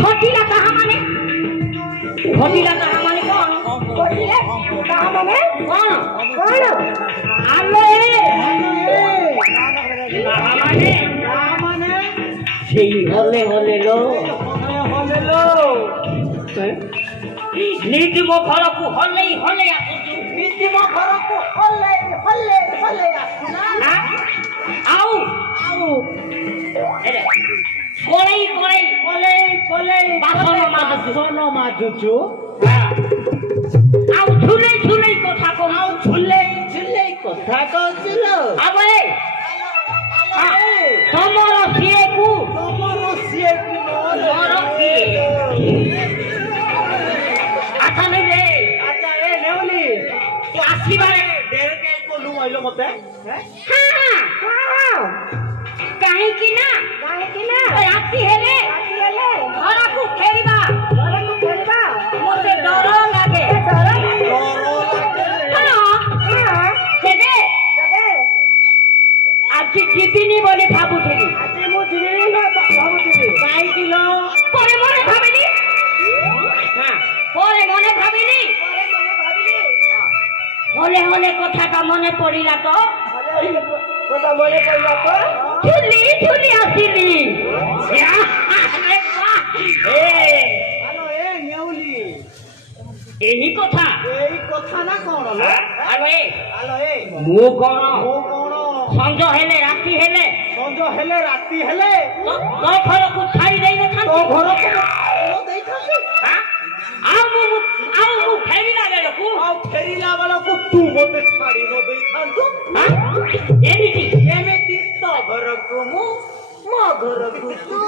ঘটিলা তাহা মানে ঘটিলা তাহা মানে কোন ঘটিলা তাহা মানে কোন কোন আলো তাহা মানে সেই হলে হলে লো নীতিম ঘরকু হলেই হলে আসুছু নীতিম ঘরকু হলে হলে হলে আসু না আউ আউ এরে কোলাই কোলাই কোলাই কোলাই বাসন মাজুছু আউ ঝুলে ঝুলে কথা কও আউ ঝুলে ঝুলে কথা কওছিল আবে তোমার সিয়েকু মোর সিয়ে আচ্ছা নে রে আচ্ছা এ নেউলি তু আসিবারে ঢের কে কলু হইলো মতে হ্যাঁ কাহিকি না রাতি হেলে ঘরকু ফেরিবা মতে ডর লাগে কেবে আজি জিবিনি বলে ভাবুছিলি আজি মু জিবিনি না ভাবুছিলি কাহিকি লো পরে মনে ভাবিনি হ্যাঁ পরে মনে ভাবিনি হলে হলে কথাটা মনে পড়িলা তো কথা মনে পড়িলা তো ঝুলি ঝুলি আসিলি হ্যালো এ নেউলি এই কথা না কোন হ্যালো এ মু কোন সঞ্জ হেলে রাতি হেলে তো ঘরকু ছাই দেই না তো ঘরকু দেই থাকি হ্যাঁ আউ মু ফেরিলা বেলকু তু মতে ছাড়ি ন দেই থান্তু হ্যাঁ এমিতি তো ঘরকু মো ঘরকু তু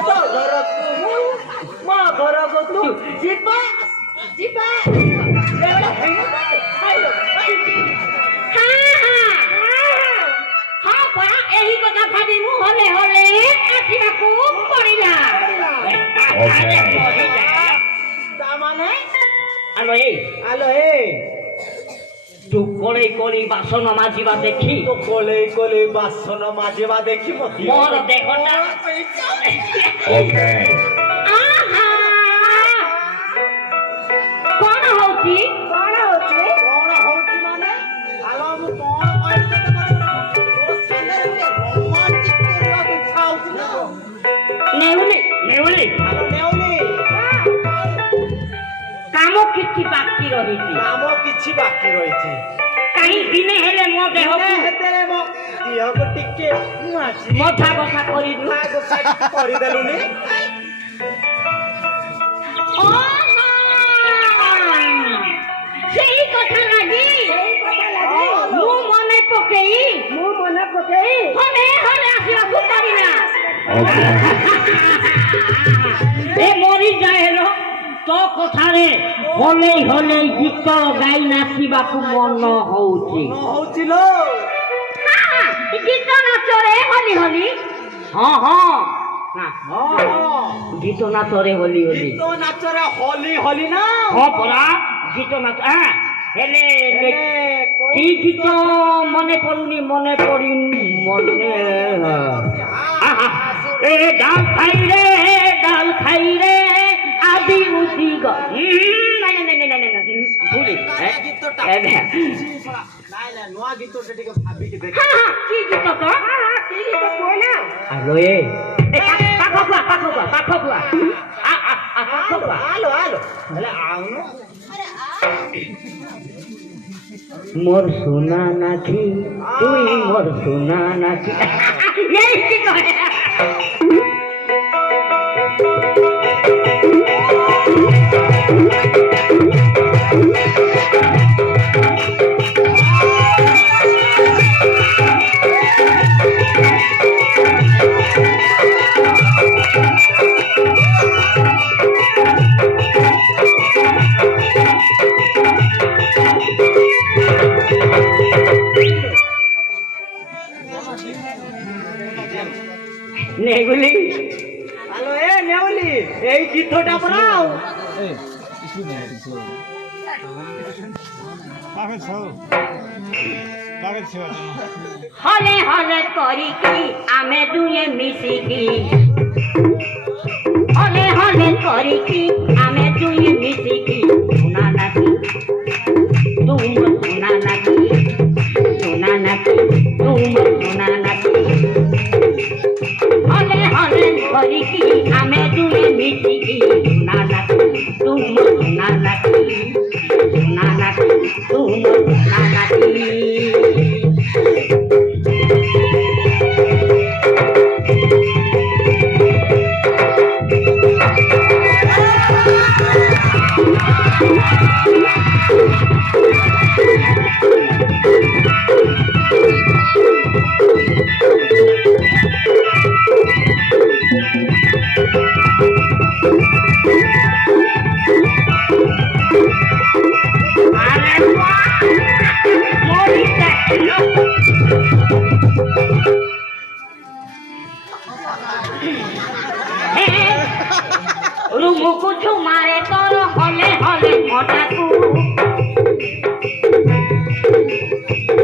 তো ঘরকু মো ঘরকু তু জিবা এলা হাইলো পড়া এই কথা ভাবি মু হলে হলে আসিবাকু পড়িলা মানে আলো এ তু কোলে কোলে বাসন মাজিবা দেখি মোর দেহটা ওকে কোন হউছি মানে আলো মু কোন কইছে তো সামনে রোমান্টিক করবা ইচ্ছা হউছিল নেউলি আলো নেউলি কাম কিছু বাকি রয়েছে কাহি দিনে হেলে মো দেহকু হেতেরে মো দেহকু টিকে মথা বসা କରି দেলুনি সেই কথা লাগি মু মনে পকেই হলে হলে আসিবাকু পারি না এ মরি যায় র তো কথারে হলে গীত গাই নাচিবাকু মন হউছি গীত নাচরে হলি গীত নাচরে হলি না পড়া গীত নাচ হেলে কি গীত মনে পড়ুনি মনে এ ডাল খাই রে আদি উদি ভুলি নয়া গীত টিকে ভাবিকি দেখ কি গীত তো আলো এ পাখুয়া আলো তাহলে আউনো মোর সোনা নাকি তুই মোর সোনা নাকি এই কি কয় নেগুলি হ্যালো এ নেউলি এই গীতটা পড়াও হলে হলে করি কি আমি দুয়ে মিশিকি হলে হলে করি কি আমি তুই মিশি কি সোনা নাকি তুমর সোনা নাকি সোনা নাকি তুমর সোনা নাকি হলে হলে করি কি আমি তুই মিশি কি সোনা নাকি তুমর সোনা নাকি সোনা নাকি তুমর সোনা নাকি রুমুকু ঝুমারে তোর হলে হলে মটাকু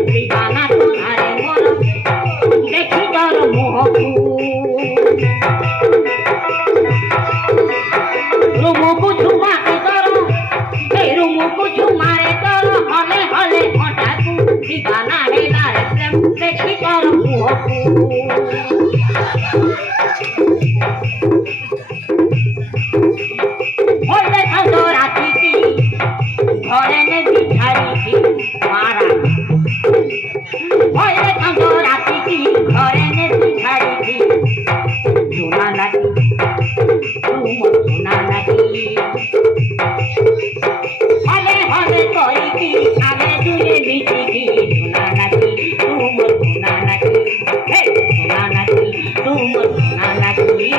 দিবানা তোমারে মন দেখি তোর মোহকু রুমুকু ঝুমারে তোর এই রুমুকু ঝুমারে তোর হলে হলে মটাকু দিবানা হেলারে প্রেম দেখি তোর মোহকু হইলে খাও রাতি কি ঘরে নে বিছারি কি মারা হইলে খাও রাতি কি ঘরে নে বিছারি কি সোনা নাকি তুমর সোনা নাকি হলে হলে করি কি আমি দুয়ে মিশি কি সোনা নাকি তুমর সোনা নাকি হে সোনা নাকি তুমর সোনা নাকি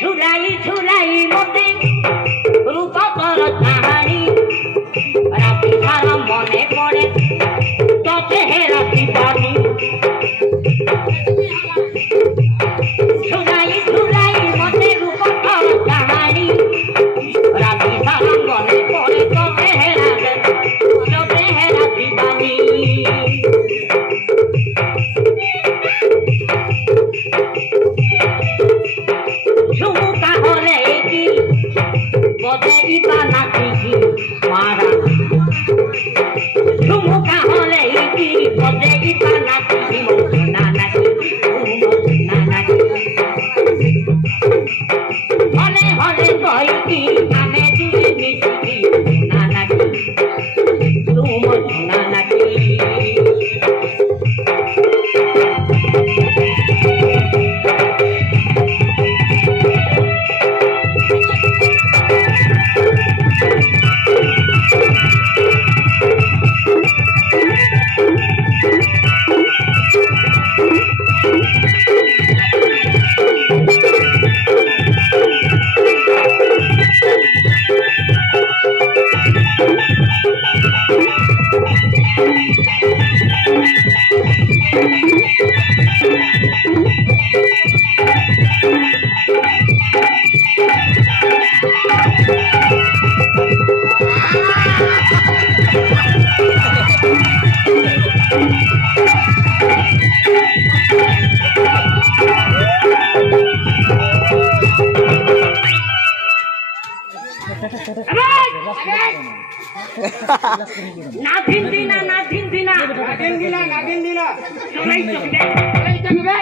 ঝুলাই ঝুলাই মতে রূপ তোর কাহানি রাতি সারা মনে পড়ে তো চেহারা দিবানি ঝুলাই ঝুলাই মতে রূপ তোর কাহানি রাতি সারা মনে পড়ে তো চেহারা দিবানি ঝুমুকা হলে কি বদে ইবা নাকি কি মারা ঝুমুকা হলে কি বদে ইবা নাকি কি সোনা নাকি সোনা নাকি হলে হলে কই কি আমি দুই মিশি কি সোনা নাকি তুমর সোনা নাকি নাথিন দিনা নাথিন দিনা নাথিন দিনা নাথিন দিনা চলাই চলে চলাই চলে